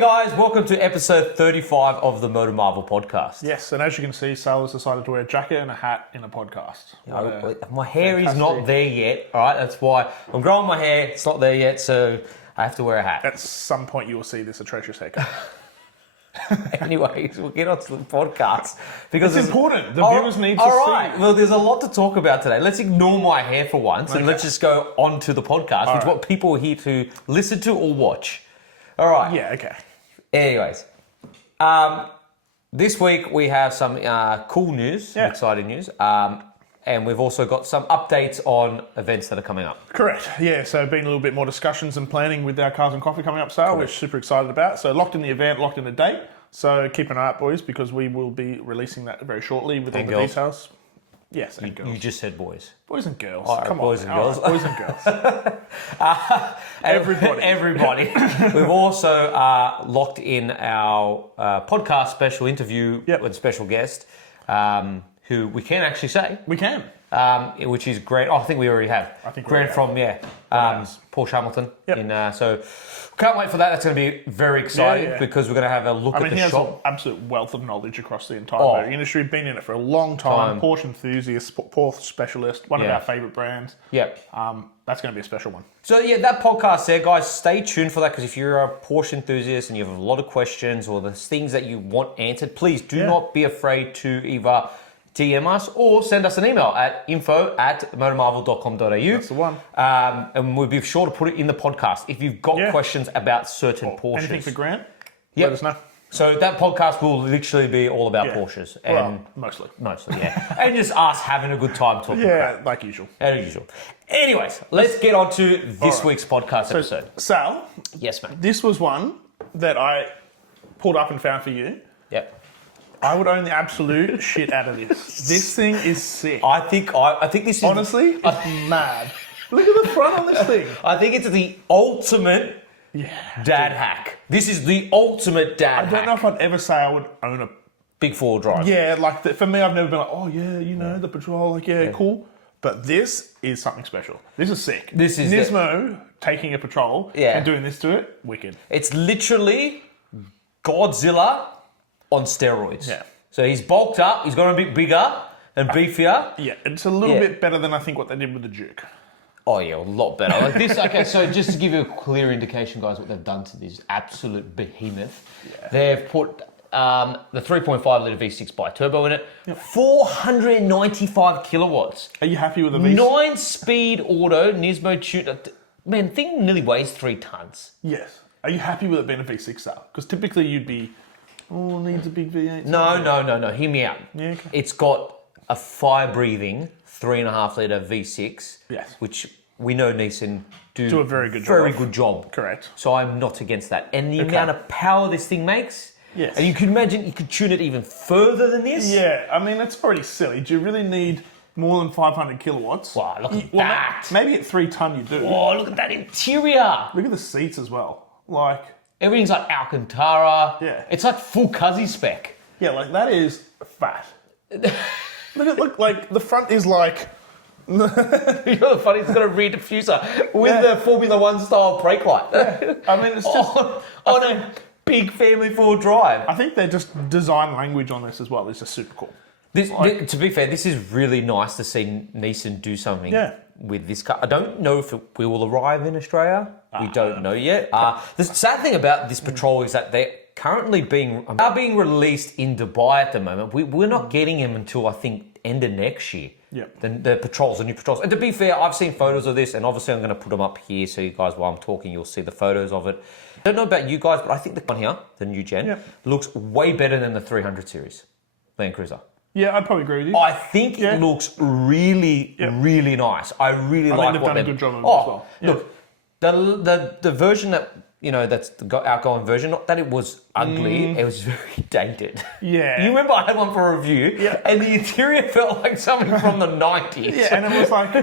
Hey guys, welcome to episode 35 of the MotoMarvel podcast. Yes, and as you can see, Sal has decided to wear a jacket and a hat in a podcast. My hair is not there yet, alright? That's why I'm growing my hair, it's not there yet, so I have to wear a hat. At some point you will see this atrocious haircut. Anyways, we'll get on to the podcast. Because it's important, the viewers need to see. Alright, well there's a lot to talk about today. Let's ignore my hair for once and let's just go on to the podcast, which is what people are here to listen to or watch. Alright. Yeah, okay. Anyways, this week we have some cool news, some exciting news, and we've also got some updates on events that are coming up. Correct, yeah, so been a little bit more discussions and planning with our Cars and Coffee coming up, Sal, which we're super excited about. So locked in the event, locked in the date, so keep an eye out, boys, because we will be releasing that very shortly with all the details. Yes, and girls. You just said boys. Boys and girls. Come on. Boys and girls. Boys and girls. Everybody. We've also locked in our podcast special interview with a special guest who we can actually say. We can. Which is Grant. Oh, I think we already have. I think Grant from, Porsche Hamilton. Yep. So can't wait for that. That's going to be very exciting because we're going to have a look at the shop. He has an absolute wealth of knowledge across the entire motor industry. Been in it for a long time. Porsche enthusiast, Porsche specialist, one of our favourite brands. Yep. That's going to be a special one. So yeah, that podcast there, guys, stay tuned for that because if you're a Porsche enthusiast and you have a lot of questions or there's things that you want answered, please do not be afraid to either DM us or send us an email at info@motomarvel.com.au. That's the one. And we'll be sure to put it in the podcast if you've got questions about certain Porsches. Anything for Grant? Let us know. So that podcast will literally be all about Porsches. And mostly, yeah. And just us having a good time talking crap. Like usual. As usual. Anyways, let's get on to this week's podcast episode. Sal. Yes, mate. This was one that I pulled up and found for you. Yep. I would own the absolute shit out of this. This thing is sick. I think this is... Honestly, it's mad. Look at the front on this thing. I think it's the ultimate dad hack. This is the ultimate dad hack. I don't know if I'd ever say I would own a... big four-wheel drive. Yeah, like, for me, I've never been like, the Patrol, cool. But this is something special. This is sick. This is... Nismo taking a Patrol and doing this to it, wicked. It's literally Godzilla on steroids. Yeah. So he's bulked up, he's got a bit bigger and beefier. Yeah, it's a little bit better than I think what they did with the Duke. Oh yeah, a lot better. Like this, okay, so just to give you a clear indication, guys, what they've done to this absolute behemoth, they've put the 3.5 litre V6 bi-turbo in it, 495 kilowatts. Are you happy with the V6? 9-speed auto, Nismo tune. Man, thing nearly weighs 3 tons. Yes. Are you happy with it being a V6 cell? Because typically you'd be... needs a big V8. No. Hear me out. Yeah, okay. It's got a fire-breathing 3.5 litre V6, which we know Nissan do a very good job. Correct. So I'm not against that. And the amount of power this thing makes, and you can imagine you could tune it even further than this. Yeah, I mean, it's already silly. Do you really need more than 500 kilowatts? Wow, look at that. Maybe at 3 ton you do. Oh, look at that interior. Look at the seats as well. Like... everything's like Alcantara. Yeah. It's like full Cuzzy spec. Yeah, like that is fat. look, like the front is like... You know the funny, it's got a rear diffuser with the Formula 1 style brake light. Yeah. I mean, it's just... on a big family four drive. I think they're just design language on this as well. It's just super cool. To be fair, this is really nice to see Nissan do something with this car. I don't know if it will arrive in Australia. We don't know yet. The sad thing about this Patrol is that they're currently being released in Dubai at the moment. We're not getting them until, I think, end of next year. Yeah. The Patrols, the new Patrols. And to be fair, I've seen photos of this, and obviously I'm going to put them up here so you guys, while I'm talking, you'll see the photos of it. I don't know about you guys, but I think the one here, the new gen, looks way better than the 300 series LandCruiser. Yeah, I'd probably agree with you. I think it looks really, really nice. I really like they've what done a good job of it as well. Look, the version that, that's the outgoing version, not that it was ugly, it was very dated. Yeah. You remember I had one for a review, and the interior felt like something from the 90s. Yeah, and it was like,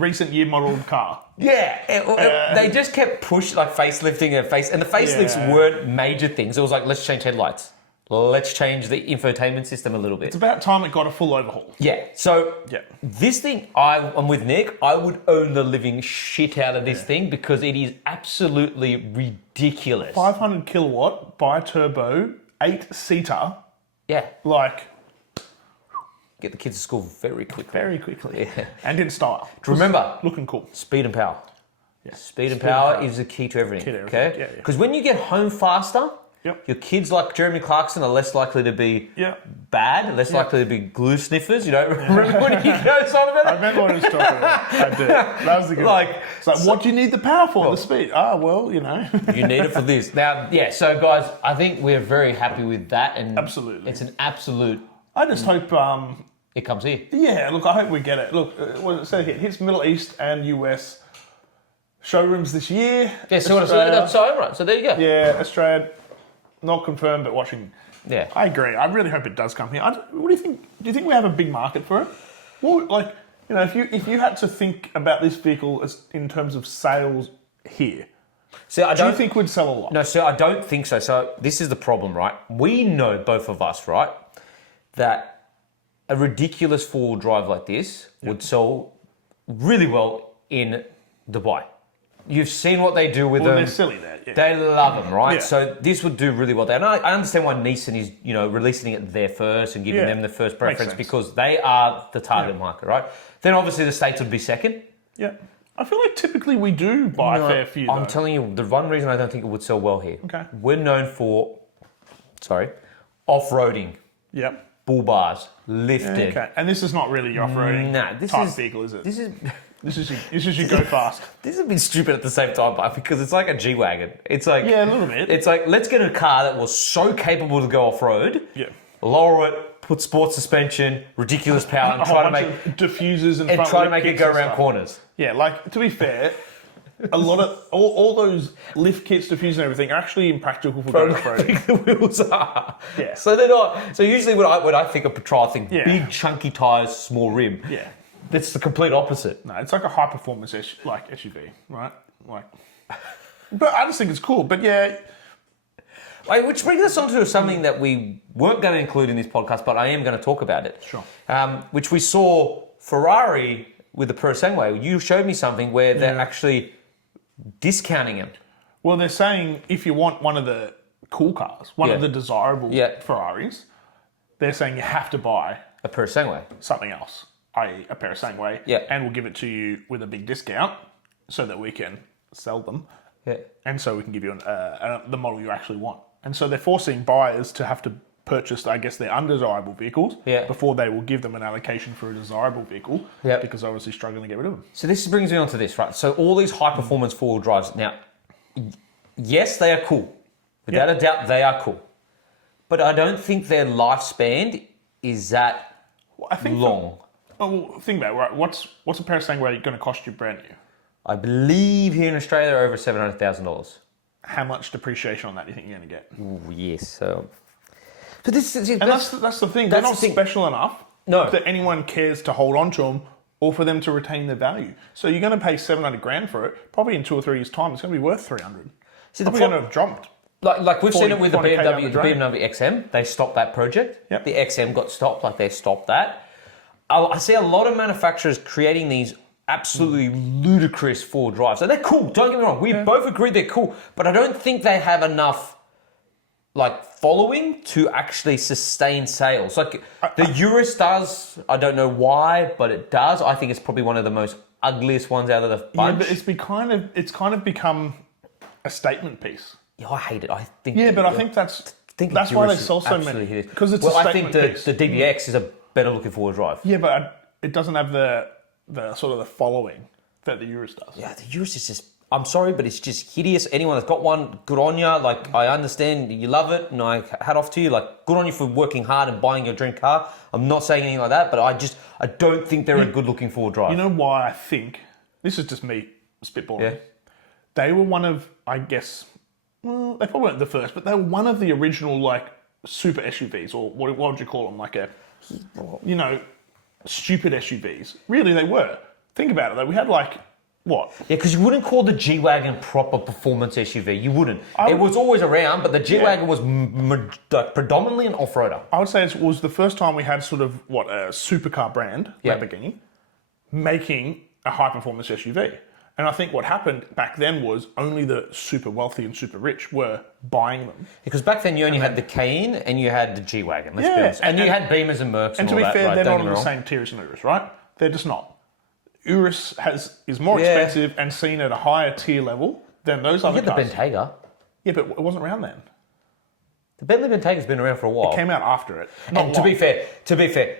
recent year model car. Yeah, they just kept facelifting her face, and the facelifts weren't major things. It was like, let's change headlights. let's change the infotainment system a little bit. It's about time it got a full overhaul. Yeah. So Yeah. this thing, I'm with Nick. I would own the living shit out of this thing because it is absolutely ridiculous. 500 kilowatt, bi-turbo, 8-seater. Yeah. Like, Get the kids to school very quickly. very quickly. Yeah. And in style. Remember, Looking cool. speed and power. Yeah. Speed and power is the key to everything. Okay? Yeah, yeah. Because when you get home faster, Yep. your kids like Jeremy Clarkson are less likely to be Yeah. bad, less likely to be glue sniffers. You don't remember when he goes on about I that? remember what he was talking about. I did. That was the good Like, one. It's like, what do you need the power for? The speed. Ah, well, you know. You need it for this. Now, yeah, so guys, I think we're very happy with that. And Absolutely. it's an absolute, I just hope, it comes here. yeah, look, I hope we get it. Look, what does it say here? It hits Middle East and US showrooms this year. Yeah, so right. So there you go. Yeah, Australia, not confirmed, but watching. Yeah. I agree. I really hope it does come here. What do you think? Do you think we have a big market for it? Well, like, you know, if you had to think about this vehicle as in terms of sales here, So do you think we'd sell a lot? No, so I don't think so. So this is the problem, right? We know, both of us, right, that a ridiculous four-wheel drive like this would sell really well in Dubai. You've seen what they do with them. They're silly there. Yeah. They love them, right? Yeah. So this would do really well there. And I understand why Nissan is, releasing it there first and giving them the first preference sense. because they are the target market, right? Then obviously the States would be second. Yeah. I feel like typically we do buy a fair few, though. I'm telling you, the one reason I don't think it would sell well here. Okay. We're known for, off-roading, Yep. bull bars, lifted. Okay. And this is not really your off-roading type vehicle, is it? This is This is your go fast. this has been stupid at the same time, but because it's like a G-Wagon. It's like Yeah, a little bit. It's like let's get a car that was so capable to go off-road. Yeah. Lower it, put sports suspension, ridiculous power, and try to make diffusers and try to make it go around corners. Yeah, like to be fair, a lot of all those lift kits, diffusers, and everything are actually impractical for going off-road. Big the wheels are. Yeah. So they're not. So usually when I think of Patrol, I think Yeah. big chunky tires, small rim. Yeah. That's the complete opposite. No, it's like a high performance SUV, right? Like, but I just think it's cool. But yeah, Which brings us on to something that we weren't going to include in this podcast, but I am going to talk about it. Sure. Which we saw Ferrari with the purosangue. You showed me something where they're actually discounting them. well, they're saying if you want one of the cool cars, one of the desirable Ferraris, they're saying you have to buy A purosangue. something else, i.e. a purosangue, and we'll give it to you with a big discount so that we can sell them, and so we can give you the model you actually want. And so they're forcing buyers to have to purchase, I guess, their undesirable vehicles before they will give them an allocation for a desirable vehicle because they're obviously struggling to get rid of them. So this brings me on to this, right? So all these high-performance four-wheel drives, now, yes, they are cool. Without a doubt, they are cool. But I don't think their lifespan is that long. Well, think about it, right? What's a purosangue going to cost you brand new? I believe here in Australia they're over $700,000. How much depreciation on that do you think you're going to get? Ooh, yes. So, but this is That's the thing. They're not special enough that anyone cares to hold on to them or for them to retain their value. So you're going to pay $700,000 for it. Probably in 2 or 3 years' time, it's going to be worth $300,000. See, probably going to have dropped. Like we've seen it with the 40K down BMW, the drain. BMW XM. They stopped that project. Yep. The XM got stopped. Like they stopped that. I see a lot of manufacturers creating these absolutely ludicrous four drives. So they're cool. Don't get me wrong. We both agree they're cool, but I don't think they have enough following to actually sustain sales. Like the Urus does. I don't know why, but it does. I think it's probably one of the most ugliest ones out of the bunch. Yeah, but it's kind of become a statement piece. Yeah, I hate it. I think. Yeah, but I think that's why they sell so many. Because it's a statement piece. I think the DBX is a better looking four-wheel drive. Yeah, but it doesn't have the sort of the following that the Urus does. Yeah, the Urus is just. I'm sorry, but it's just hideous. Anyone that's got one, good on you. Like, I understand you love it, and I hat off to you. Like, good on you for working hard and buying your dream car. I'm not saying anything like that, but I don't think they're a good looking four-wheel drive. You know why I think this is just me spitballing. Yeah. They were one of, I guess. Well, they probably weren't the first, but they were one of the original super SUVs, or what would you call them? Stupid SUVs. Really, they were. Think about it though. We had What? Yeah, because you wouldn't call the G-Wagon proper performance SUV. You wouldn't. It was always around, but the G-Wagon was predominantly an off-roader. I would say it was the first time we had sort of, a supercar brand, Lamborghini, making a high-performance SUV. And I think what happened back then was only the super wealthy and super rich were buying them. Because back then you only had the Cayenne and you had the G-Wagon, let's be honest. And you had Beamers and Mercs and all that. And to be fair, right? they're not on the same tier as an Urus, right? They're just not. Urus is more expensive and seen at a higher tier level than those other cars. You had the Bentayga. Yeah, but it wasn't around then. The Bentley Bentayga's been around for a while. It came out after it. And to be fair,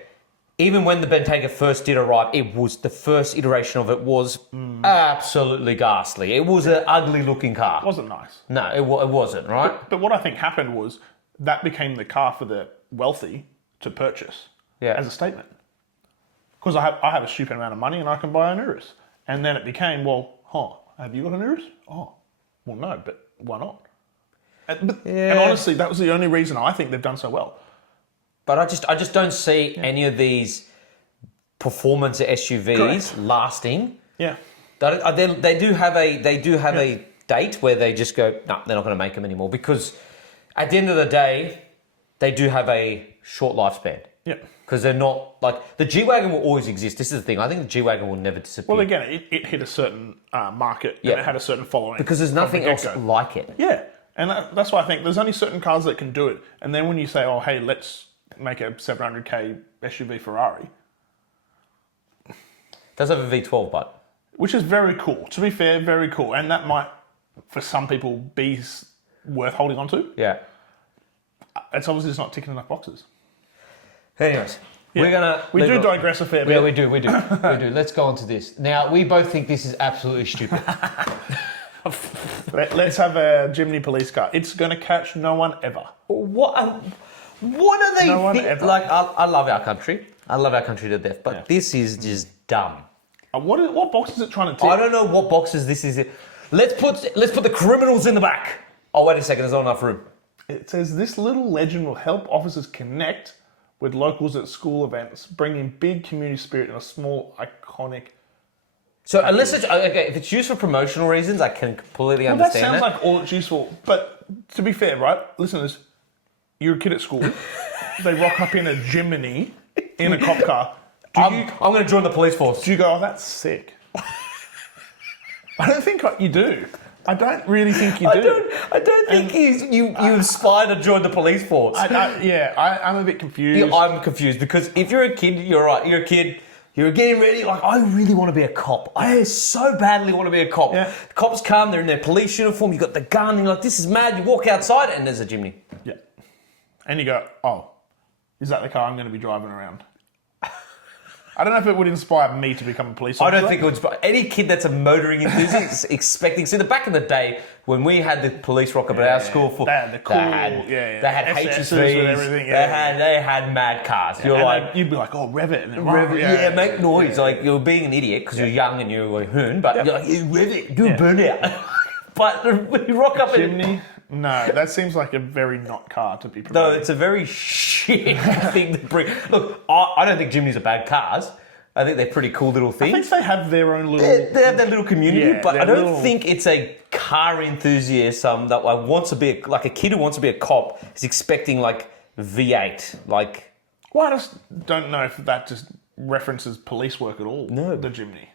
even when the Bentayga first did arrive, the first iteration of it was absolutely ghastly. It was an ugly-looking car. It wasn't nice. No, it wasn't, right? But what I think happened was that became the car for the wealthy to purchase as a statement. Because I have a stupid amount of money and I can buy an Urus. And then it became, have you got an Urus? Oh, well, no, but why not? And honestly, that was the only reason I think they've done so well. But I just don't see any of these performance SUVs lasting. Yeah. They do have a date where they just go, no, they're not going to make them anymore, because at the end of the day, they do have a short lifespan. Yeah. Because they're not like the G-Wagon will always exist. This is the thing. I think the G-Wagon will never disappear. Well, again, it hit a certain market and it had a certain following. Because there's nothing else like it. Yeah. And that's why I think there's only certain cars that can do it. And then when you say, oh, hey, let's make a 700k SUV Ferrari. Does have a V12, but... Which is very cool. To be fair, very cool. And that might, for some people, be worth holding on to. Yeah. It's obviously just not ticking enough boxes. Anyways, we're going to... We do digress a fair bit. Yeah, we do. Let's go on to this. Now, we both think this is absolutely stupid. Let's have a Jimny police car. It's going to catch no one ever. What are they ever. Like, I love our country. I love our country to death. But this is just dumb. What box is it trying to tick? I don't know what boxes this is. Let's put the criminals in the back. Oh, wait a second. There's not enough room. It says, this little legend will help officers connect with locals at school events, bringing big community spirit in a small, iconic... So unless it's... Okay, if it's used for promotional reasons, I can completely understand that. Sounds like all it's used for. But to be fair, right? Listeners, you're a kid at school. They rock up in a Jimny in a cop car. I'm going to join the police force. Do you go, oh, that's sick? I don't think you do. I don't really think you do. I don't think you aspire to join the police force. I'm a bit confused. Yeah, I'm confused because if you're a kid, you're right. You're a kid. You're getting ready. Like, I really want to be a cop. I so badly want to be a cop. Yeah. The cops come. They're in their police uniform. You got the gun. You're like, this is mad. You walk outside and there's a Jimny. Yeah. And you go, oh, is that the car I'm going to be driving around? I don't know if it would inspire me to become a police officer. I don't think it would inspire any kid that's a motoring enthusiast expecting. See, back in the day when we had the police rock up at our school, they had the cool, they had SSs HSVs, with everything. They had mad cars. You're like, you'd be like, oh, rev it, and then rev it, make noise. Like you're being an idiot because you're young and you're a hoon, but you're like, rev it, do a burnout. But when you rock up Jimny. No, that seems like a very not car to be promoted. No, it's a very shit thing to bring. Look, I don't think Jimnys are bad cars. I think they're pretty cool little things. I think they have their own little... They have their little community, but I don't think it's a car enthusiast that wants to be... Like a kid who wants to be a cop is expecting like V8. Like... Well, I just don't know if that just references police work at all. No. The Jimny.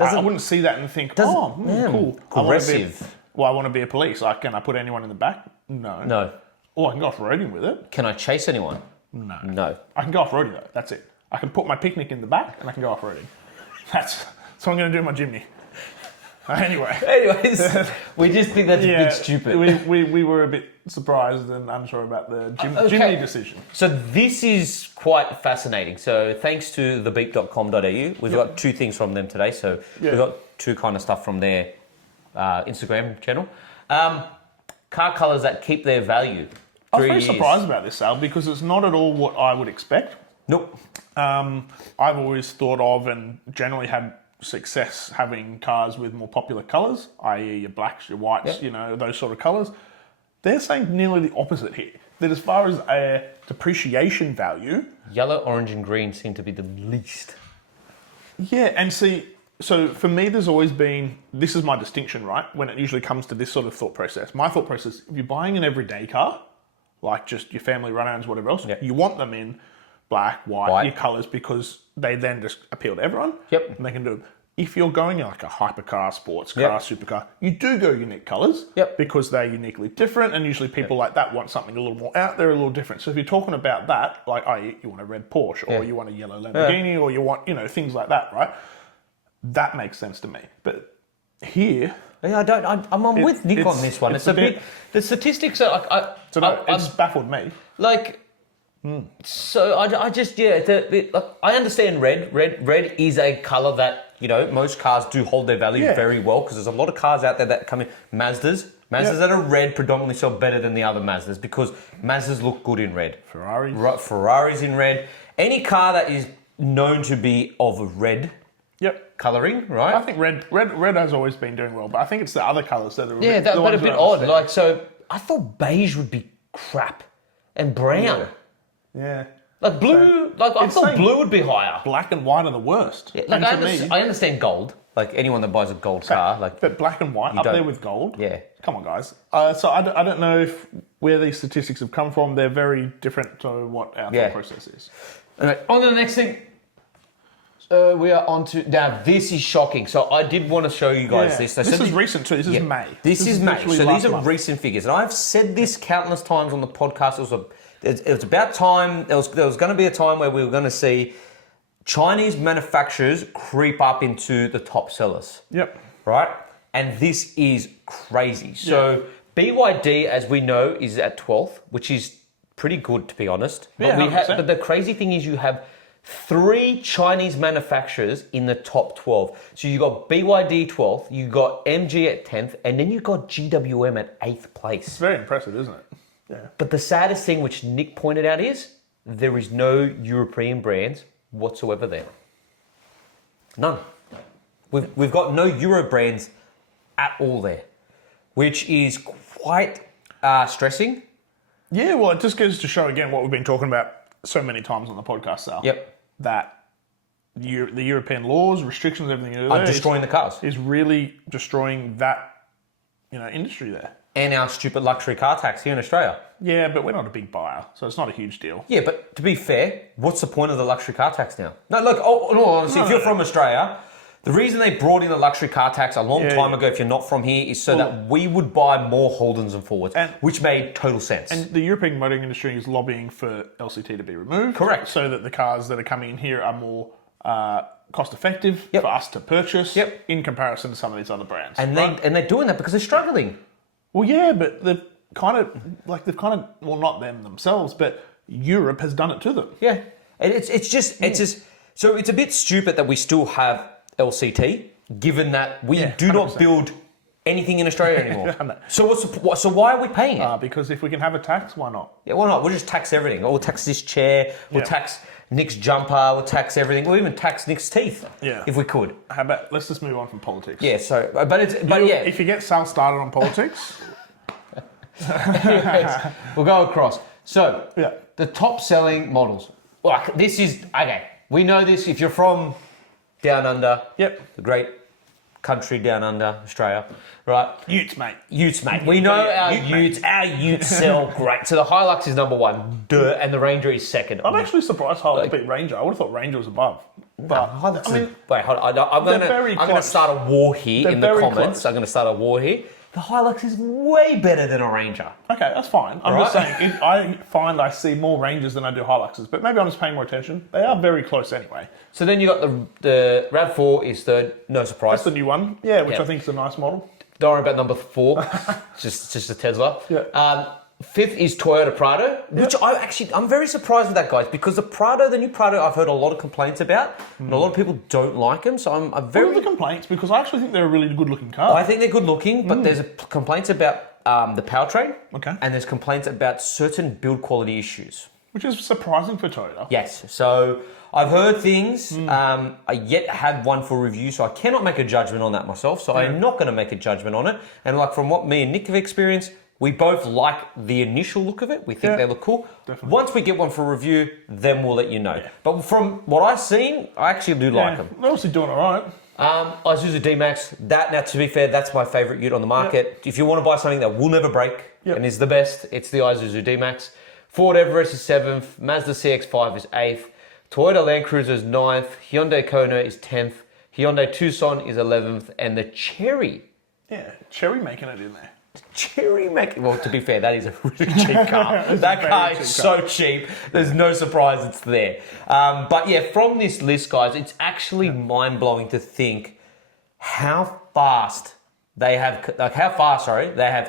I wouldn't see that and think, cool. Aggressive. I want to be a police. Like, can I put anyone in the back? No. No. Oh, I can go off-roading with it. Can I chase anyone? No. I can go off-roading though. That's it. I can put my picnic in the back and I can go off-roading. That's what I'm going to do in my Jimny. Anyways, we just think that's a bit stupid. We were a bit surprised and unsure about the Jimny decision. So this is quite fascinating. So thanks to thebeep.com.au, we've got two things from them today. So we've got two kind of stuff from their Instagram channel. Car colours that keep their value. I was very surprised about this, Sal, because it's not at all what I would expect. Nope. I've always thought of and generally had success having cars with more popular colours, i.e. your blacks, your whites, those sort of colours. They're saying nearly the opposite here. That as far as a depreciation value... Yellow, orange and green seem to be the least. Yeah, and see, So for me, there's always been, this is my distinction, right? When it usually comes to this sort of thought process. My thought process, if you're buying an everyday car, like just your family run-ins, whatever else, you want them in black, white, your colours, because they then just appeal to everyone. Yep. And they can do it. If you're going in like a hypercar, sports car, supercar, you do go unique colours. Yep. Because they're uniquely different, and usually people like that want something a little more out there, a little different. So if you're talking about that, like, you want a red Porsche, or you want a yellow Lamborghini, or you want, things like that, right? That makes sense to me. But here... Yeah, I'm with Nick on this one. It's a bit... The statistics are... it's baffled me. Like... So I just... Yeah, I understand red. Red is a colour that, most cars do hold their value very well, because there's a lot of cars out there that come in. Mazdas that are red predominantly sell better than the other Mazdas, because Mazdas look good in red. Ferraris in red. Any car that is known to be of a red... colouring, right? I think red has always been doing well, but I think it's the other colours that are but a bit odd. Like, so I thought beige would be crap, and brown. Yeah. Like blue, I thought blue would be higher. Black and white are the worst. Yeah, like I understand gold. Like anyone that buys a gold car, but black and white up there with gold. Yeah. Come on, guys. So I don't know where these statistics have come from. They're very different to what our thought process is. Anyway, on to the next thing. We are on to... Now, this is shocking. So I did want to show you guys this. This is recent too. This is May. This is May. So these are recent figures. And I've said this countless times on the podcast. It was about time... There was going to be a time where we were going to see Chinese manufacturers creep up into the top sellers. Yep. Right? And this is crazy. So BYD, as we know, is at 12th, which is pretty good, to be honest. But, but the crazy thing is you have... 3 Chinese manufacturers in the top 12. So you got BYD 12th, you got MG at 10th, and then you got GWM at 8th place. It's very impressive, isn't it? Yeah. But the saddest thing, which Nick pointed out, is there is no European brands whatsoever there. None. We've got no Euro brands at all there, which is quite stressing. Yeah, well, it just goes to show again what we've been talking about so many times on the podcast, Sal. Yep. That the European laws, restrictions, everything are destroying the cars. Is really destroying that, industry there. And our stupid luxury car tax here in Australia. Yeah, but we're not a big buyer, so it's not a huge deal. Yeah, but to be fair, what's the point of the luxury car tax now? No, look, honestly, if you're from Australia, the reason they brought in the luxury car tax a long time ago, if you're not from here, is so that we would buy more Holdens and Fords, which made total sense. And the European motoring industry is lobbying for LCT to be removed. Correct. So that the cars that are coming in here are more cost effective for us to purchase in comparison to some of these other brands. And they're doing that because they're struggling. Well, yeah, but they've kind of, well, not them themselves, but Europe has done it to them. Yeah. And it's just, so it's a bit stupid that we still have LCT, given that we do not build anything in Australia anymore. No. So why are we paying it? Because if we can have a tax, why not? Yeah, why not? We'll just tax everything. We'll tax this chair. We'll tax Nick's jumper. We'll tax everything. We'll even tax Nick's teeth. Yeah. If we could. How about let's just move on from politics? Yeah. So, if you get Sal started on politics, we'll go across. So the top selling models. Like this is okay. We know this. If you're from down under, the great country down under, Australia, right? Utes, mate. We know our utes sell great. So the Hilux is number 1, and the Ranger is second. I'm actually surprised Hilux beat Ranger. I would have thought Ranger was above. But wait, hold on. I'm going to start a war here in the comments. I'm going to start a war here. The Hilux is way better than a Ranger. Okay, that's fine. I'm just saying, I see more Rangers than I do Hiluxes, but maybe I'm just paying more attention. They are very close anyway. So then you got the RAV4 is third, no surprise. That's the new one, which I think is a nice model. Don't worry about number 4, just a Tesla. Yeah. 5th is Toyota Prado, which I'm very surprised with that, guys, because the new Prado, I've heard a lot of complaints about, and a lot of people don't like them. So I'm very. What are the complaints? Because I actually think they're a really good-looking car. I think they're good-looking, but there's complaints about the powertrain, and there's complaints about certain build quality issues, which is surprising for Toyota. Yes, so I've heard things. I yet had one for review, so I cannot make a judgment on that myself. So I'm not going to make a judgment on it. And like from what me and Nick have experienced, we both like the initial look of it. We think they look cool. Definitely. Once we get one for review, then we'll let you know. But from what I've seen, I actually do like them. They're obviously doing all right. Isuzu D-Max. Now to be fair, that's my favourite ute on the market. Yep. If you want to buy something that will never break and is the best, it's the Isuzu D-Max. Ford Everest is 7th. Mazda CX-5 is 8th. Toyota LandCruiser is 9th. Hyundai Kona is 10th. Hyundai Tucson is 11th. And the Cherry. Yeah, Cherry making it in there. Well, to be fair, that is a really cheap car. That car is so cheap. There's no surprise it's there. But yeah, from this list, guys, it's actually mind-blowing to think how fast they have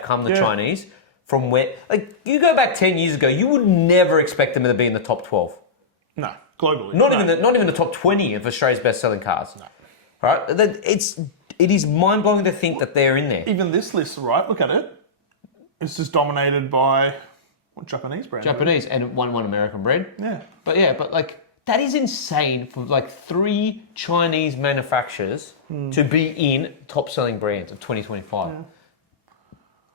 come, the Chinese, from where, like, you go back 10 years ago, you would never expect them to be in the top 12. No, globally. Not even the top 20 of Australia's best-selling cars. No. Right? It is mind-blowing to think that they're in there. Even this list, right? Look at it. It's just dominated by what Japanese brand? Japanese and one American brand. Yeah. But like that is insane for like 3 Chinese manufacturers to be in top-selling brands of 2025. Yeah.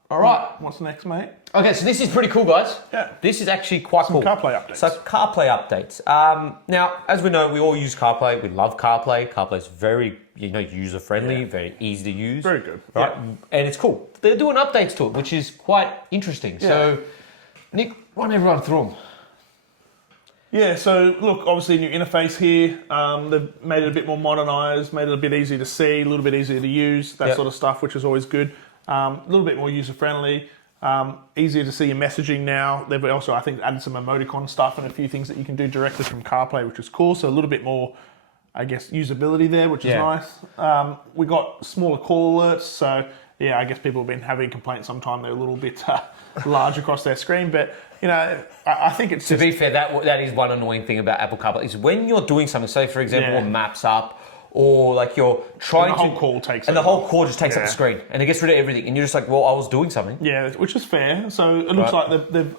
All right. What's next, mate? Okay, so this is pretty cool, guys. Yeah. This is actually quite cool. CarPlay updates. So CarPlay updates. Now, as we know, we all use CarPlay. We love CarPlay. CarPlay is very, user-friendly, very easy to use. Very good. Right? Yeah. And it's cool. They're doing updates to it, which is quite interesting. Yeah. So, Nick, run everyone through them. Yeah, so look, obviously new interface here. They've made it a bit more modernised, made it a bit easier to see, a little bit easier to use, that sort of stuff, which is always good. A little bit more user-friendly, easier to see your messaging now. They've also, I think, added some emoticon stuff and a few things that you can do directly from CarPlay, which is cool. So a little bit more, I guess, usability there, which is nice. We got smaller call alerts, so I guess people have been having complaints sometimes they're a little bit large across their screen, but I think it's to be fair, that is one annoying thing about Apple CarPlay is when you're doing something. Say, for example, Maps up. Or like you're trying and the whole call takes and the whole call just takes up the screen and it gets rid of everything and you're just like, well, I was doing something. Yeah, which is fair. So it looks like they've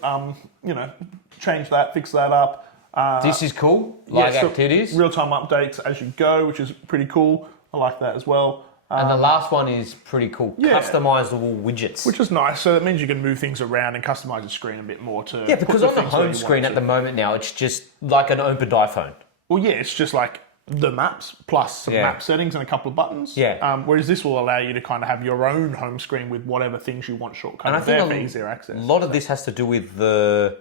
changed that, fixed that up. This is cool. Activities, real-time updates as you go, which is pretty cool. I like that as well. And the last one is pretty cool. Customizable widgets, which is nice. So that means you can move things around and customize the screen a bit more to because on the home screen at the moment now, it's just like an opened iPhone. Well, it's just like the maps plus some map settings and a couple of buttons. Yeah. Whereas this will allow you to kind of have your own home screen with whatever things you want shortcuts there for easier access. A lot of this has to do with the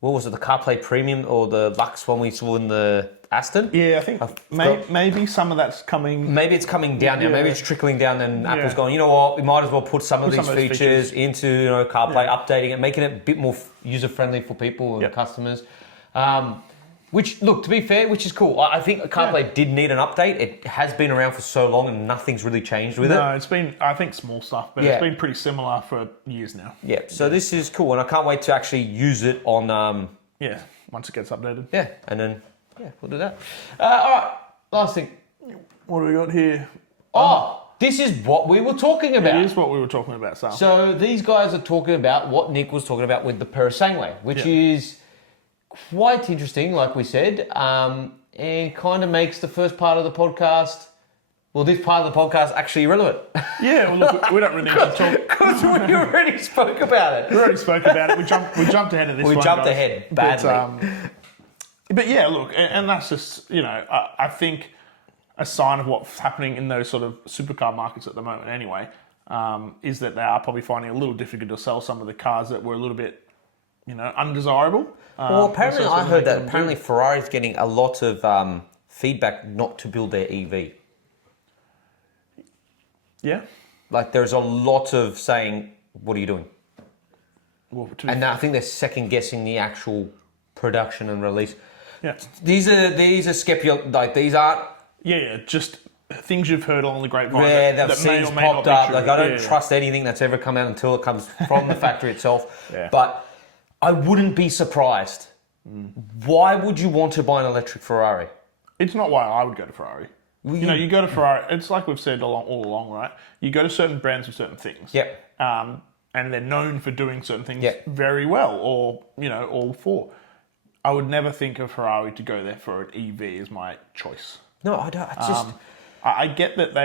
CarPlay Premium or the Lux one we saw in the Aston? Yeah, I think maybe some of that's coming. Maybe it's coming down now. Maybe it's trickling down and Apple's going, you know what, we might as well put some of these features into CarPlay, updating it, making it a bit more user-friendly for people and customers. Which, look, to be fair, which is cool. I think CarPlay did need an update. It has been around for so long and nothing's really changed with it. No, it's been, I think, small stuff, but it's been pretty similar for years now. Yeah, so this is cool, and I can't wait to actually use it on... once it gets updated. Yeah, and then, we'll do that. All right, last thing. What do we got here? This is what we were talking about. It is what we were talking about, Sal. So these guys are talking about what Nick was talking about with the purosangue, which is... quite interesting, like we said, and kind of makes the first part of the podcast, this part of the podcast actually irrelevant. Yeah, well, look, we don't really need to talk. Because we already spoke about it. We already spoke about it. We jumped ahead of this one, We jumped ahead badly. But yeah, look, and that's just, I think a sign of what's happening in those sort of supercar markets at the moment anyway, is that they are probably finding it a little difficult to sell some of the cars that were a little bit, undesirable. Well, apparently I heard that apparently Ferrari's getting a lot of feedback not to build their EV. Yeah. Like there's a lot of saying, what are you doing? Well, and I think they're second guessing the actual production and release. Yeah. These are skeptical, like these aren't... Yeah, just things you've heard along the grapevine. Yeah, that may or may popped up. Like I don't trust anything that's ever come out until it comes from the factory itself. Yeah. But I wouldn't be surprised. Why would you want to buy an electric Ferrari? It's not why I would go to Ferrari. You go to Ferrari, it's like we've said all along, right? You go to certain brands for certain things. Yep. And they're known for doing certain things very well, or, all for. I would never think of Ferrari to go there for an EV as my choice. No, I don't. It's just... I get that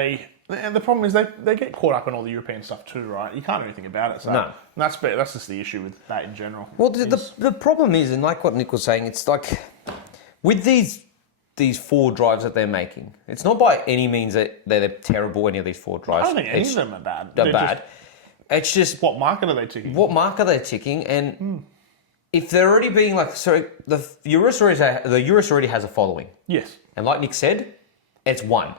and the problem is they get caught up in all the European stuff too, right? You can't do anything about it. So no. That's just the issue with that in general. Well, the problem is, and like what Nick was saying, it's like with these these four drives that they're making. It's not by any means that they're terrible, any of these four drives. I don't think any of them are bad. They're bad. It's just... What market are they ticking? What market are they ticking? And if they're already being like... So the Urus already has a following. Yes. And like Nick said, it's one.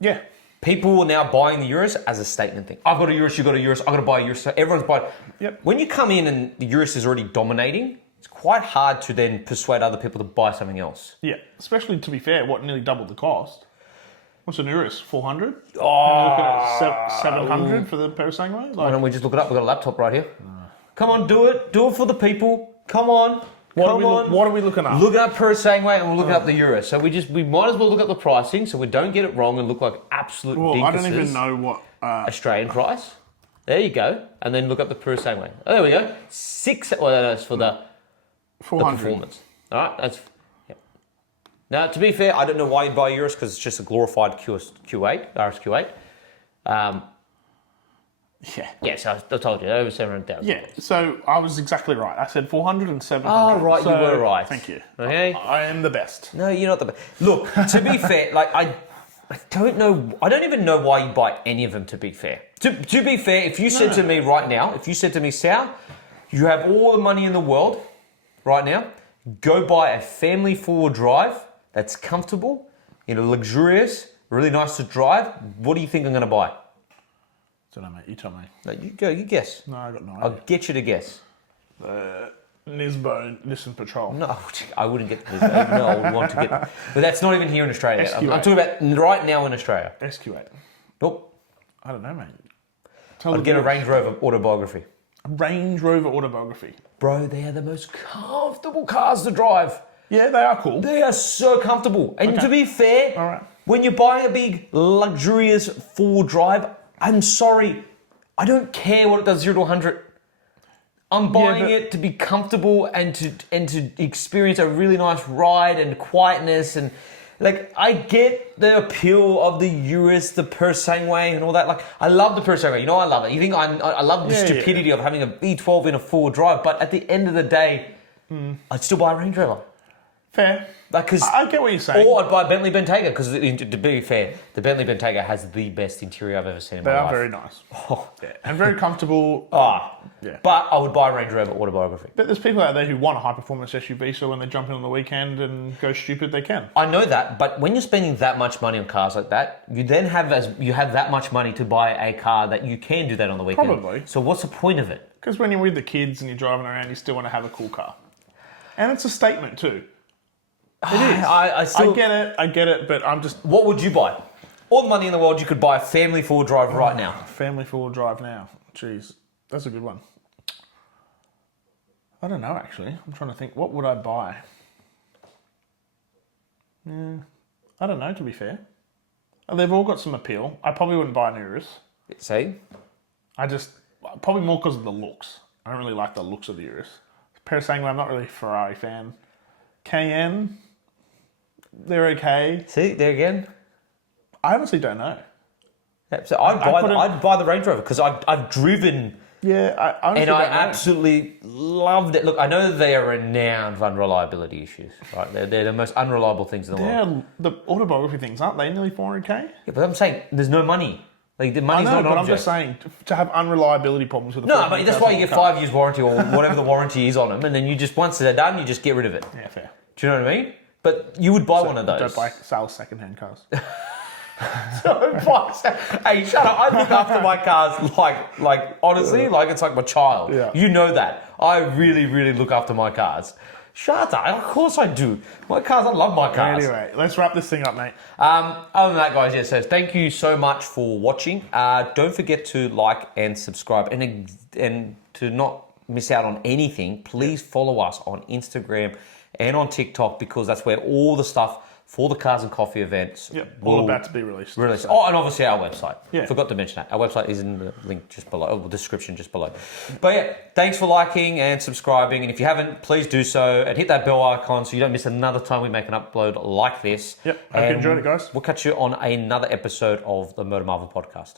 Yeah. People are now buying the Urus as a statement thing. I've got a Urus, you've got a Urus, I've got to buy a Urus. So everyone's buying... Yep. When you come in and the Urus is already dominating, it's quite hard to then persuade other people to buy something else. Yeah. Especially, to be fair, nearly doubled the cost. What's an Urus? 400? Oh, 700 for the purosangue? Why don't we just look it up? We've got a laptop right here. Come on, do it. Do it for the people. Come on. What are we looking up? Look up purosangue and we're looking up the Urus. So we might as well look up the pricing so we don't get it wrong and look like absolute dinkuses. I don't even know what... Australian price. There you go. And then look up the purosangue. Oh, there we go. That's for the 400. performance. All right, that's... Yep. Now, to be fair, I don't know why you'd buy a Urus because it's just a glorified Q8, RSQ8. Yeah, so I told you, over 700,000. Yeah, so I was exactly right. I said 400 and 700. Oh, right, so, you were right. Thank you. Okay. I am the best. No, you're not the best. Look, to be fair, like, I don't know, I don't even know why you buy any of them, to be fair. To be fair, if you said to me right now, if you said to me, Sal, you have all the money in the world right now, go buy a family four-wheel drive that's comfortable, luxurious, really nice to drive, what do you think I'm going to buy? I don't know, mate. You tell me. No, you go. You guess. No, I got no idea. I'll get you to guess. Nissan Patrol. No, I wouldn't get this. No, I would want to get... But that's not even here in Australia. I'm SQ8. talking about right now in Australia. SQ8. Nope. I don't know, mate. I'd get a Range Rover autobiography. A Range Rover autobiography. Bro, they are the most comfortable cars to drive. Yeah, they are cool. They are so comfortable. And to be fair, all right, when you're buying a big, luxurious four-wheel drive, I'm sorry, I don't care what it does 0 to 100. I'm buying it to be comfortable and to experience a really nice ride and quietness and like I get the appeal of the Urus, the purosangue and all that. Like I love the purosangue. I love it. You think I love the stupidity of having a V12 in a four-wheel drive, but at the end of the day, I'd still buy a Range Rover. Fair. Like, I get what you're saying. Or I'd buy a Bentley Bentayga because, to be fair, the Bentley Bentayga has the best interior I've ever seen in my life. They are very nice. Yeah. And very comfortable. Yeah. But I would buy a Range Rover autobiography. But there's people out there who want a high-performance SUV, so when they jump in on the weekend and go stupid, they can. I know that, but when you're spending that much money on cars like that, you then have that much money to buy a car that you can do that on the weekend. Probably. So what's the point of it? Because when you're with the kids and you're driving around, you still want to have a cool car. And it's a statement too. It is. I get it, but I'm just... What would you buy? All the money in the world, you could buy a family four-wheel drive right now. Family four-wheel drive now. Jeez, that's a good one. I don't know, actually. I'm trying to think, what would I buy? Yeah, I don't know, to be fair. They've all got some appeal. I probably wouldn't buy an Urus. See? Probably more because of the looks. I don't really like the looks of the Urus. Purosangue, I'm not really a Ferrari fan. Cayenne, they're okay. See, there again. I honestly don't know. Yeah, so I'd buy the Range Rover because I've driven... Yeah, I honestly don't know. Absolutely loved it. Look, I know they are renowned for unreliability issues. Right? They're the most unreliable things in the world. The autobiography things, aren't they? Nearly 400k? Yeah, but I'm saying there's no money. Like, the money's not an object. I'm just saying, to have unreliability problems with the... No, but that's why you get 5 years warranty or whatever the warranty is on them, and then you just, once they're done, you just get rid of it. Yeah, fair. Do you know what I mean? But you would buy one of those. Don't buy second-hand cars. Hey, shut up. I look after my cars like honestly, like it's like my child. Yeah. You know that. I really, really look after my cars. Shut up. Of course I do. My cars, I love my cars. Anyway, let's wrap this thing up, mate. Other than that, guys, so thank you so much for watching. Don't forget to like and subscribe. And to not miss out on anything, please follow us on Instagram and on TikTok because that's where all the stuff for the Cars and Coffee events. Yep, all about to be released. Oh, and obviously our website. Yeah. Forgot to mention that. Our website is in the link just below, the description just below. But yeah, thanks for liking and subscribing. And if you haven't, please do so. And hit that bell icon so you don't miss another time we make an upload like this. Yep, hope you enjoyed it, guys. We'll catch you on another episode of the MotoMarvel podcast.